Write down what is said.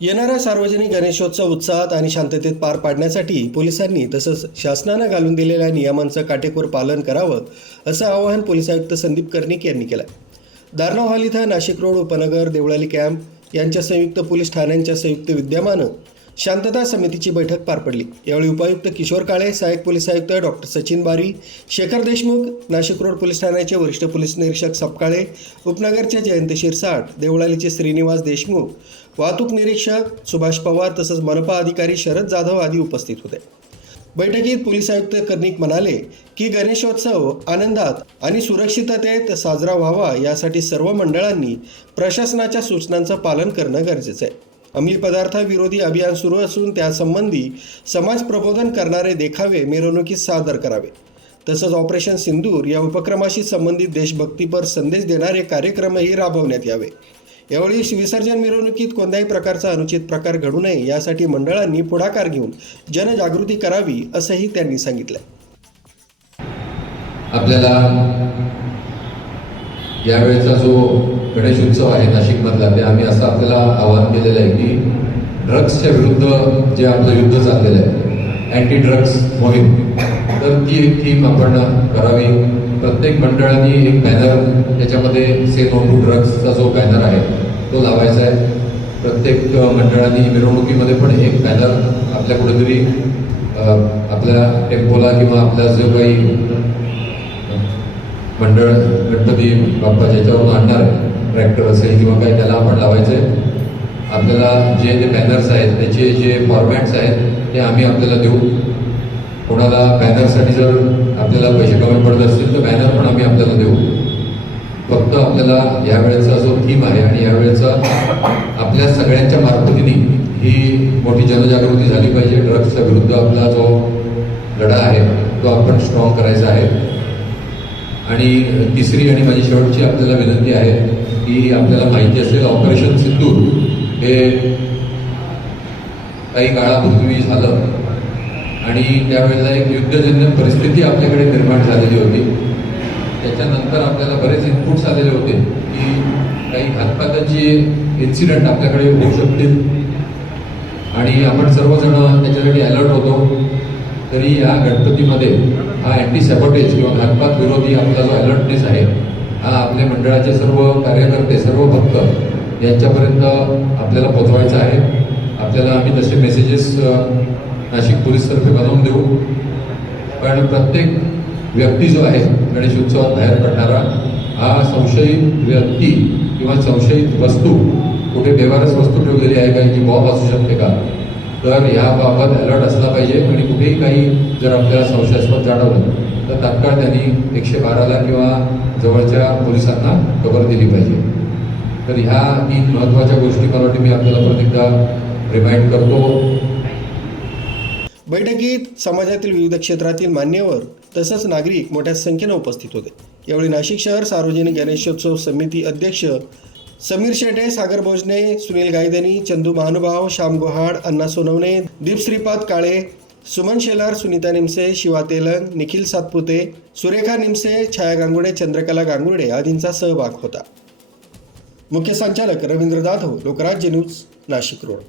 येणारा सार्वजनिक गणेशोत्सव उत्साहात आणि शांततेत पार पाडण्यासाठी पोलिसांनी तसंच शासनानं घालून दिलेल्या नियमांचं काटेकोर पालन करावं असं आवाहन पोलीस आयुक्त संदीप कर्णिक यांनी केलं दारणा हॉल इथं नाशिक रोड उपनगर देवळाली कॅम्प यांच्या संयुक्त पोलीस ठाण्यांच्या संयुक्त विद्यमानं शांतता समितीची बैठक पार पडली. यावेळी उपायुक्त किशोर काळे सहाय्यक पोलीस आयुक्त doctor Sachin Bari Shekhar Deshmukh Nashik road police ठाण्याचे वरिष्ठ पोलीस निरीक्षक सपकाळे उपनगरचे जयंत शिरसाट देवळालीचे श्रीनिवास देशमुख वाहतूक निरीक्षक सुभाष पवार तसंच मनपा अधिकारी शरद जाधव आदी उपस्थित होते. बैठकीत पोलीस आयुक्त कर्णिक म्हणाले की गणेशोत्सव आनंदात आणि सुरक्षिततेत साजरा व्हावा यासाठी सर्व मंडळांनी प्रशासनाच्या सूचनांचं पालन करणं गरजेचं आहे. अंमली पदार्थाविरोधी अभियान सुरू असून त्यासंबंधी समाज प्रबोधन करणारे देखावे मिरवणुकीत सादर करावे. तसंच ऑपरेशन सिंदूर या उपक्रमाशी संबंधित देशभक्तीपर संदेश देणारे कार्यक्रमही राबवण्यात यावे. यावेळी विसर्जन मिरवणुकीत कोणत्याही प्रकारचा अनुचित प्रकार घडू नये यासाठी मंडळांनी पुढाकार घेऊन जनजागृती करावी असंही त्यांनी सांगितलं. आपल्याला यावेळेचा जो गणेश उत्सव आहे नाशिकमधला ते आम्ही असं आपल्याला आवाहन केलेलं आहे की ड्रग्सच्या विरुद्ध जे आपलं युद्ध चाललेलं आहे अँटी ड्रग्स मोहीम तर ती एक थीम आपण करावी. प्रत्येक मंडळाने एक बॅनर त्याच्यामध्ये से नो टू ड्रग्सचा जो बॅनर आहे तो लावायचा आहे. प्रत्येक मंडळाने मिरवणुकीमध्ये पण एक बॅनर आपल्या कुठेतरी आपल्या टेम्पोला किंवा आपल्या जो काही मंडळ गणपती बाप्पा ज्याच्यावरून आणणार ट्रॅक्टर असेल किंवा काही त्याला आपण लावायचं आहे आपल्याला जे जे बॅनर्स आहेत त्याचे जे फॉर्मॅट्स आहेत ते आम्ही आपल्याला देऊ. कोणाला बॅनरसाठी जर आपल्याला पैसे कमी पडत असतील तर बॅनर पण आम्ही आपल्याला देऊ. फक्त आपल्याला यावेळेचा जो थीम आहे आणि यावेळेचा आपल्या सगळ्यांच्या मार्फतीने ही मोठी जनजागृती झाली पाहिजे. ड्रग्सच्या विरुद्ध आपला जो लढा आहे तो आपण स्ट्रॉंग करायचा आहे. आणि तिसरी आणि माझी शेवटची आपल्याला विनंती आहे की आपल्याला माहिती असेल ऑपरेशन सिंदूर हे काही काळापूर्वी झालं. आणि त्यावेळेला एक युद्धजन्य परिस्थिती आपल्याकडे निर्माण झालेली होती. त्याच्यानंतर आपल्याला बरेच इनपुट्स आलेले होते की काही घातपाताची इन्सिडेंट आपल्याकडे होऊ शकतील. आणि आपण सर्वजण त्याच्यासाठी अलर्ट होतो. तरी या गणपतीमध्ये हा अँटी सॅबोटेज किंवा घातपात विरोधी आपला जो अलर्टनेस आहे हा आपल्या मंडळाचे सर्व कार्यकर्ते सर्व भक्त यांच्यापर्यंत आपल्याला पोचवायचा आहे. आपल्याला आम्ही तसे मेसेजेस नाशिक पोलीसतर्फे बनवून देऊ. पण प्रत्येक व्यक्ती जो आहे गणेश उत्सवात बाहेर पडणारा हा संशयित व्यक्ती किंवा संशयित वस्तू कुठे बेवारस वस्तू ठेवलेली आहे का जी बॉम्ब असू शकते का? तर याबाबत अलर्ट असला पाहिजे आणि कुठेही काही जर आपल्याला संशयास्पद जाणवलं तर तात्काळ त्यांनी एकशे बाराला किंवा जवळच्या पोलिसांना खबर दिली पाहिजे. तर ह्या तीन महत्त्वाच्या गोष्टी मला वाटतं मी आपल्याला परत एकदा रिमाइंड करतो. बैठकीत समाजातील विविध क्षेत्रातील मान्यवर तसंच नागरिक मोठ्या संख्येनं उपस्थित होते. यावेळी नाशिक शहर सार्वजनिक गणेशोत्सव समिती अध्यक्ष समीर शेटे सागर भोजने सुनील गायदनी चंदू महानुभाव श्याम गोहाड अण्णा सोनवणे दीप श्रीपाद काळे सुमन शेलार सुनीता निमसे शिवा तेलंग निखिल सातपुते सुरेखा निमसे छाया गांगुडे चंद्रकला गांगुर्डे आदींचा सहभाग होता. मुख्य संचालक रवींद्र जाधव लोकराज्य न्यूज नाशिक रोड.